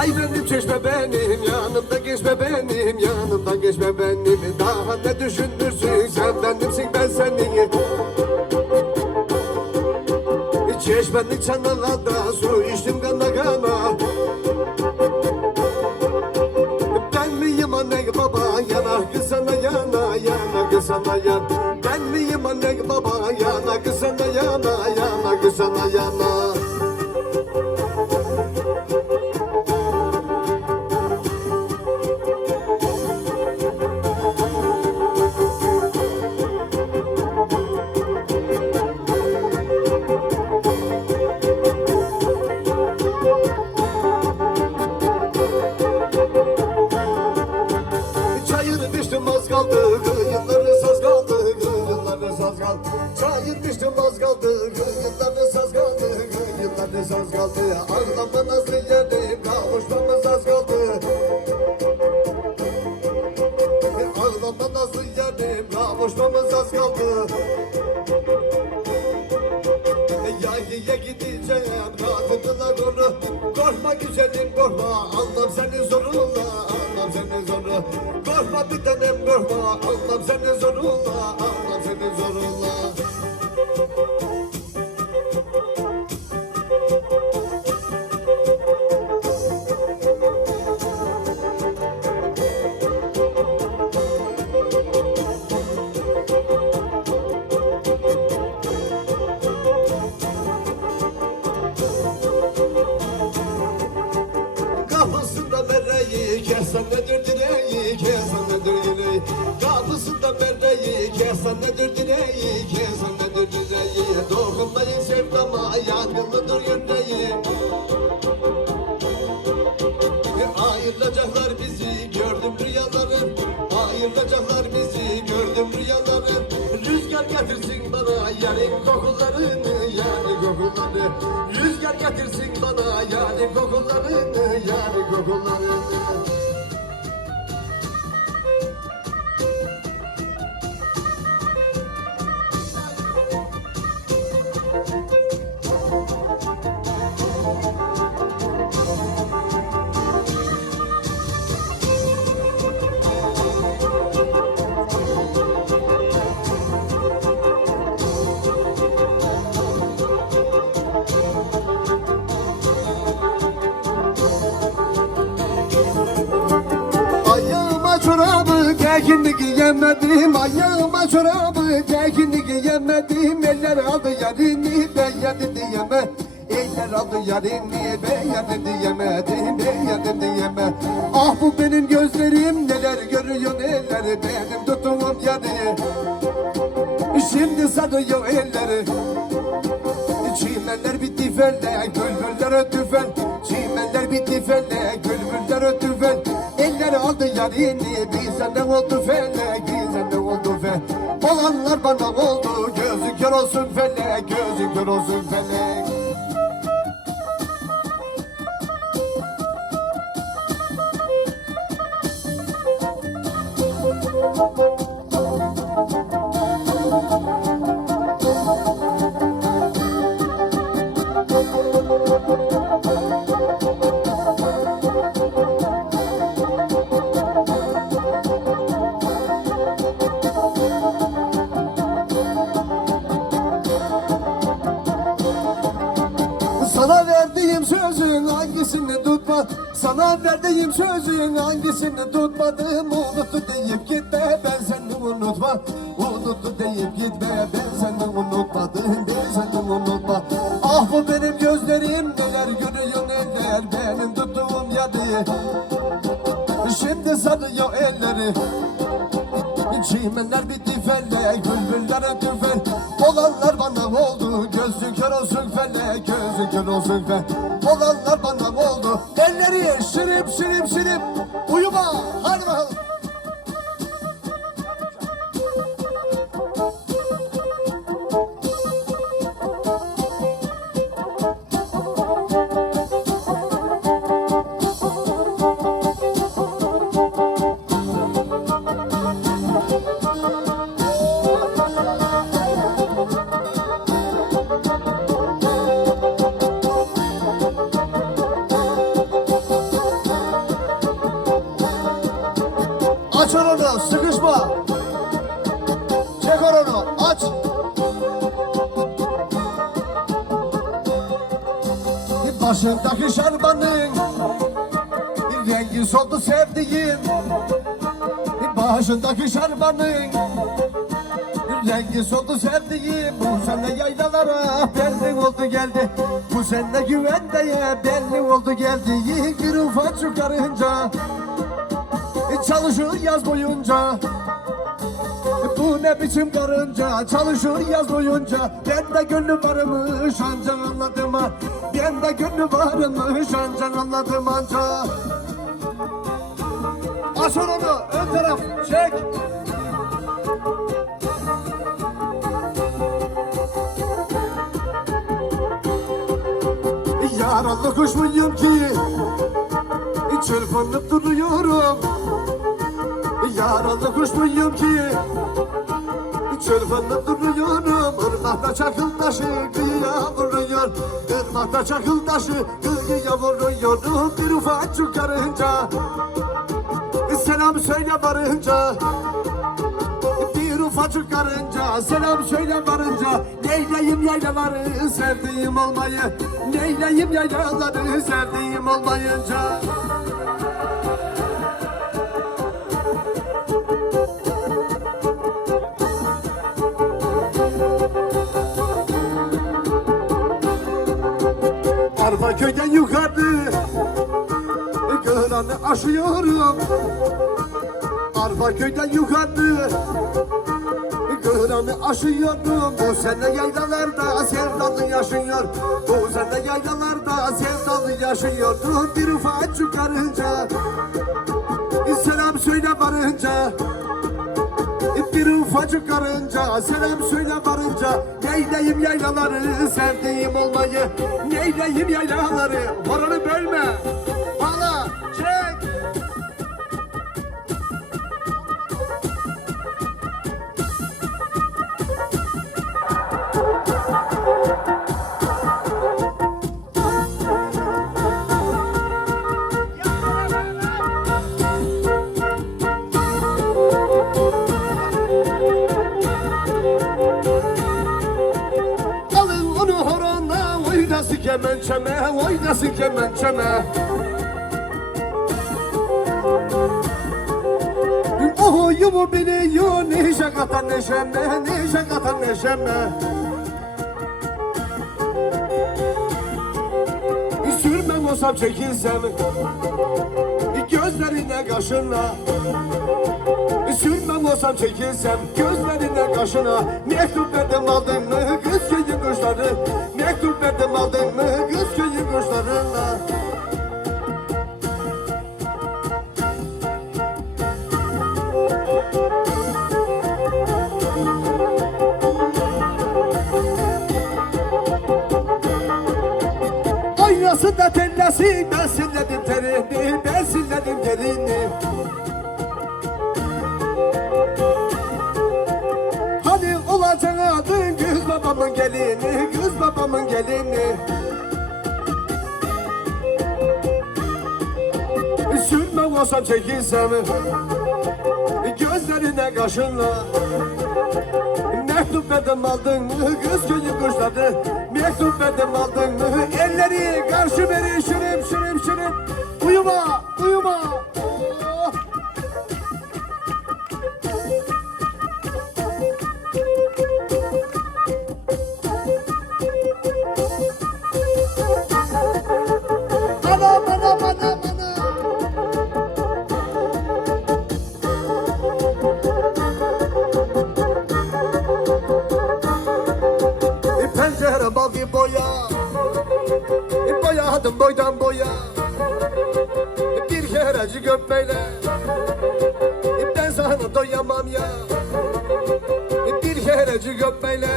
Ay benim çeşme benim yanımda geçme benim yanımda geçme benim. Daha ne düşünürsün sen benimsin ben senin. Çeşmenin çanağında Yaylaya gideceğim, rahatına doğru. Korkma güzelim, korkma, Allah'ım senin zoruna, Allah'ım senin zoruna. Korkma bir tanem, korkma, Allah'ım senin zoruna, Allah'ım senin zoruna. Kafasında bereyi kessen nedir direği kessen nedir direği Kafasında bereyi kessen nedir direği kessen nedir direği Dokunmayın sevdama yangınlıdır yüreği Ayıracaklar bizi gördüm rüyalarım Ayıracaklar bizi gördüm rüyalarım Rüzgar getirsin bana yarın kokularını yani kokuları Rüzgar getirsin bana yani kokularını yani kokularını giyemedim Ayağıma çorabı tekinli giyemedim Eller aldı yarini ben yedim diyeme. Eller aldı yarini ben yedim diyemedim Ben yedim diyeme. Ah bu benim gözlerim neler görüyor neler Benim tuttuğum yarı Şimdi sarıyor elleri. Çimenler bitti felle, bülbüller öttü fel Çimenler bitti felle, bülbüller öttü fel Eller aldı yarini, bizden oldu felle Bizden oldu fel Olanlar bana oldu, gözü kör olsun felle Gözü kör olsun felle unutma Unuttu deyip gitme. Ben seni unutmadım Ben seni unutma. Ah bu benim gözlerim neler görüyor neler Benim tuttuğum yadı Şimdi sarıyor elleri. Çimenler bitti felle, bülbüller öttü fel Olanlar bana oldu, gözü kör olsun felle Gözü kör olsun fel Olanlar bana oldu, elleri şirip şirip şirip rengi soldu sevdiğim. Başındaki şarbanın rengi soldu sevdiğim. Bu sene yaylalara belli oldu geldi. Bu sene güvendeye belli oldu geldi. Bir ufak çıkarınca çalışır yaz boyunca. Bu ne biçim karınca çalışır yaz boyunca Ben de gönlü varmış ancak anladım ha Ben de gönlü varmış ancak anladım ancak Aç onu ön taraf çek. Yaralı kuş muyum ki? Çırpınıp duruyorum. Yaralı kuş muyum ki? Çırpınıp duruyorum. Irmakta çakıl taşı kıyıya vuruyor. Irmakta çakıl taşı kıyıya vuruyor Bir ufacık karınca Selam söyle varınca bir ufacık karınca. Selam söyle varınca Neyleyim yaylaları sevdiğim olmayı? Neyleyim yaylaları sevdiğim olmayınca? Arpa köyden yukarı Kıranı aşıyorum. Arpa köyden yukarı. Kıranı aşıyorum Bu sene yaylalarda sevdalı yaşıyor. Bu sene yaylalarda sevdalı yaşıyor Bir ufak çıkarınca Selam söyle varınca bir ufacık karınca selam söyle varınca Neyleyim yaylaları sevdiğim olmayı Neyleyim yaylaları. Horanı bölme çek! Alın onu horona oynasın kemençeme Oynasın kemençeme Oh yumu biliyor neşe katan neşeme Neşe katan neşeme Sürmem olsam çekilsem Gözlerine kaşına Sürmem olsam çekilsem Gözlerine kaşına Mektup verdim aldın mı Kız köyün kuşları? Mektup verdim aldın mı Kız köyün babamın gelini. Sürmem olsam çekilsem Gözlerine kaşınla. Mektup verdim aldın mı kız köyü kuşladı. Mektup verdim aldın mı elleri karşı beri şirin şirin şirin Uyuma uyuma boydan boya. Bir kerecik öpmeyle. Ben sana doyamam ya. Bir kerecik öpmeyle.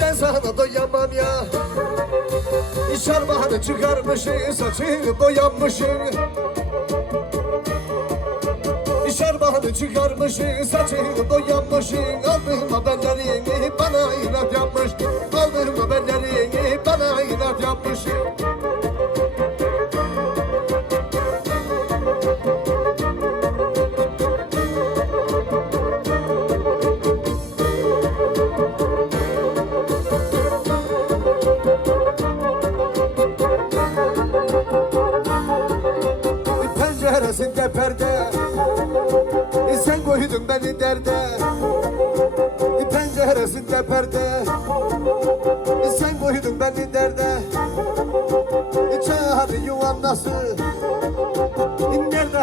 Ben sana doyamam ya. Şarbanı çıkarmışsın saçını boyanmışsın Şarbanı çıkarmışsın, saçını boyanmışsın Aldığım haberlerini bana inat yapmış. Aldığım haberlerini bana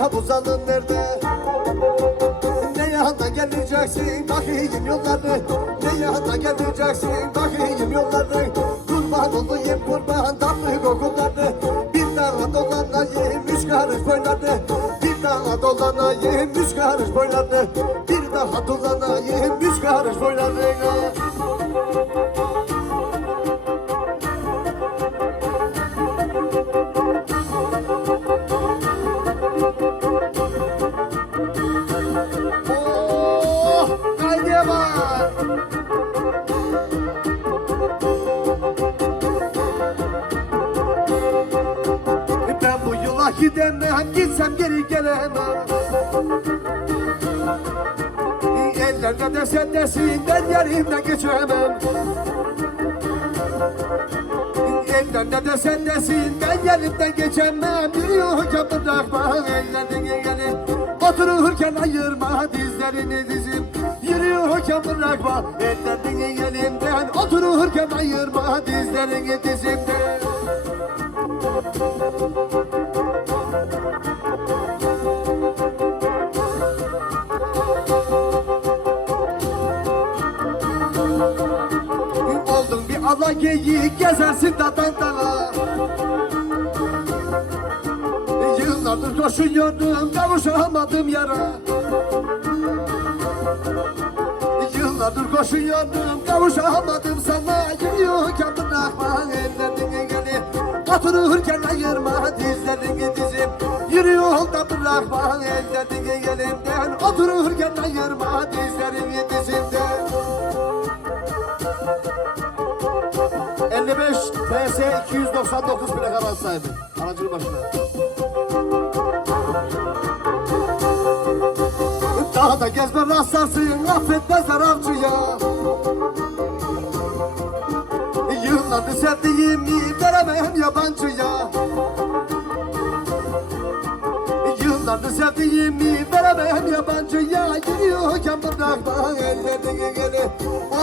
E, Nerede ne yana geleceksin? Bakayım yolları Ne yana geleceksin? Bakayım yolları Kurban olayım kurban tatlı kokuları Bir daha dolanayım üç karış boyları Bir daha dolanayım üç karış boyları Bir daha dolanayım üç karış boyları gidemem, gitsem geri gelemem. Eller ne desen desin, ben yerimden geçemem. Eller ne desen desin, ben yerimden geçemem. Yürüyor hocam bırakma ellerini gelin. Otururken ayırma dizlerini dizim. Yürüyor hocam bırakma ellerini elimden. Otururken ayırma dizlerini dizimden. Koşuyordum kavuşamadım yara. Yıllardır koşuyordum kavuşamadım sana. Yürüyorken bırakma ellerini geli Otururken ayırma dizlerini dizim. Yürü yolda bırakma ellerini elimden Otururken ayırma dizlerini dizimden 55 TS 299 plaka sahibi. Aracının başına. Da gezme rastlarsın affetmezler avcıya. Yıllardır sevdiğimi veremem yabancıya. Yıllardır sevdiğimi veremem yabancıya Yürüyorken bırakma ellerini geri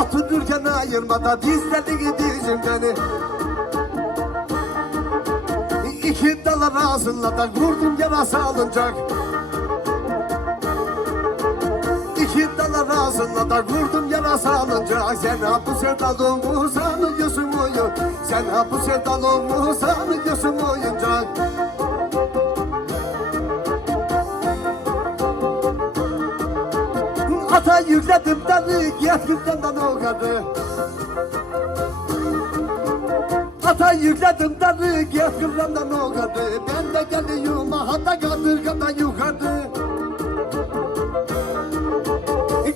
Otururken ayırmada dizlerini dizim beni İki dalar ağzınla da vurdum yarası alınacak İki dalar ağzınla da vurdum yarası alınacak Sen ha bu sevdalımı sanıyorsun oyun? Sen ha bu sevdalımı sanıyorsun oyuncak Ata yükledim tanık yetkilden o kadar Ata yükledim tanık yetkilden o kadar Ben de geliyorum hatta kadırgadan yukarı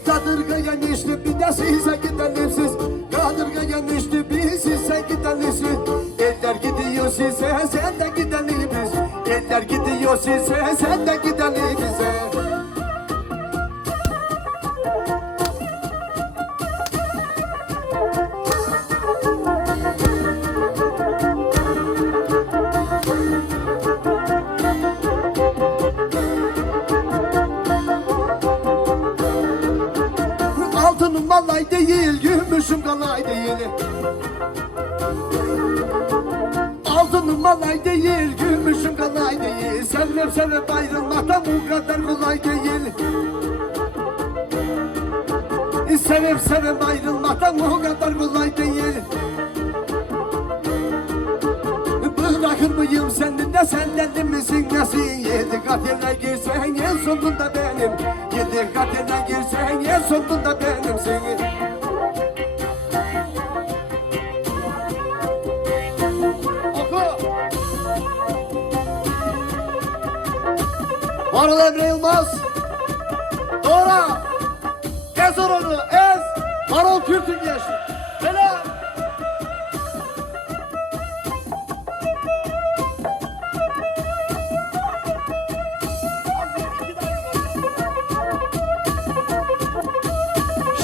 Kadırgaya geçti bir de size gidelim siz. Kadırgaya geçti bir size gidelim siz. Eller gidiyor size sen de gidelim biz. Eller gidiyor size sen de gidelim değil, gümüşüm kalay değil. Altınım malay değil, gümüşüm kalay değil. Sevmem sevmem ayrılmaktan bu kadar kolay değil. Sevmem sevmem ayrılmaktan bu kadar kolay değil. Bırakır mıyım seni de sen deli misin nesin Yedi katile girsen en sonunda benim Yedi katile girsen en sonunda benim Marul Emre Yılmaz. Doğru. Ez onu ez. Marul Kürtün geçti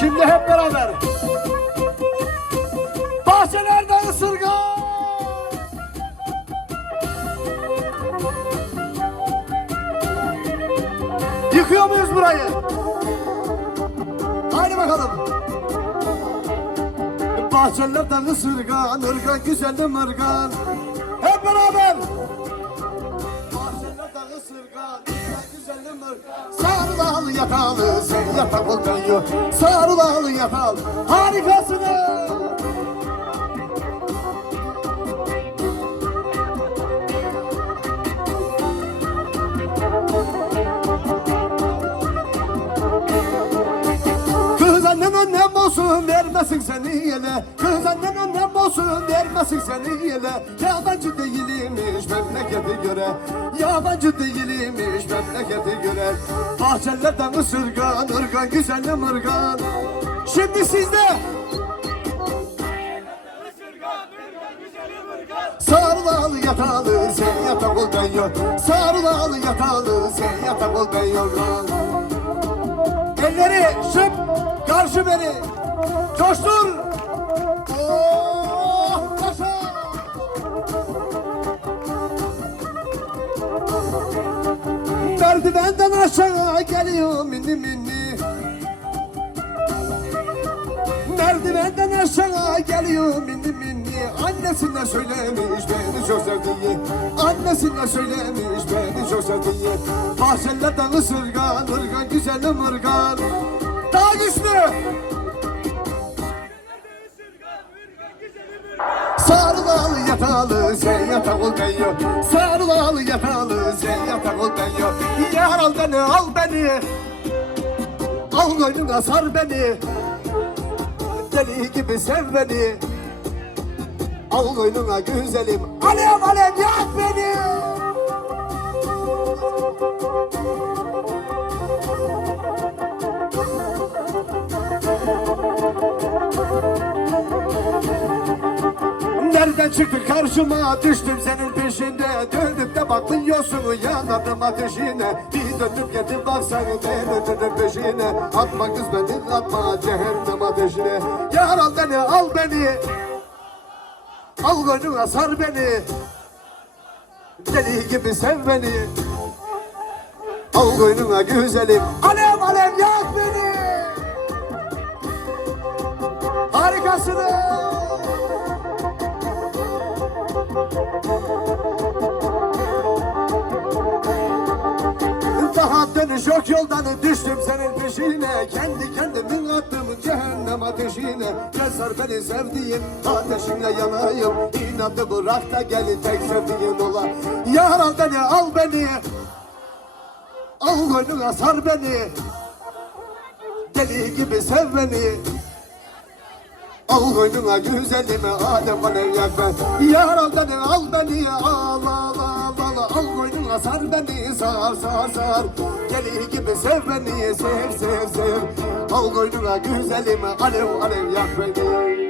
Şimdi hep beraber. Bahçelerde ısırgan. Muyuz burayı? Haydi bakalım. Bahçelerden ısırgan, ırgan güzelim ırgan. Hep beraber. Bahçelerden ısırgan, ırgan güzelim ırgan. Sarılalı yatalı, yatak ol ben yok. Sarılalı yatal, harikasınız. Vermesin seni yele Kız annen annem olsun vermesin seni yele Yabancı değilmiş memleketi göre. Yabancı değilmiş memleketi göre. Bahçelerden ısırgan, ırgan güzelim ırgan Şimdi sizde. Sarılalı yatalı sen yatak ol ben yok. Sarılalı yatalı sen yatak ol ben yok. Elleri şıp karşı beni. Coştur. Oh yaşa Merdivenden aşağı geliyor mini mini Merdivenden aşağı geliyor mini mini Annesine söylemiş beni çok sevdiği. Annesine söylemiş beni çok sevdiği. Bahçelerden ısırgan, ırgan güzelim ırgan güçlü Sarılalı yatalı sen yatak ol ben yok Sarılalı yatalı sen yatak ol ben yok Yar al beni al beni. Al koynuna sar beni. Deli gibi sev beni. Al koynuna güzelim. Alev alev yak beni Nereden çıktı karşıma düştüm senin peşinde. Dönüp de bakıyorsun yanarım ateşine. Bir dönüp geldim baksan ben ötürüm peşine. Atma kız beni atma cehennem ateşine. Yar al beni al beni. Al koynuna sar beni. Deli gibi sev beni. Al koynuna güzelim. Alev alev yak beni. Harikasınız Daha dönüş yok yoldan düştüm senin peşine. Kendi kendimin attım cehennem ateşine. Gel beni sevdiğim ateşinle yanayım. İnadı bırak da gel tek sevdiğin ola. Yar al beni al beni. Al koynuna sar beni. Deli gibi sev beni Al koynuna güzelime yak ben. Yar al beni al beni al al al al Al. Koynuna sar beni sar sar sar. Deli gibi sev beni sev sev sev. Al koynuna güzelime alev alev yak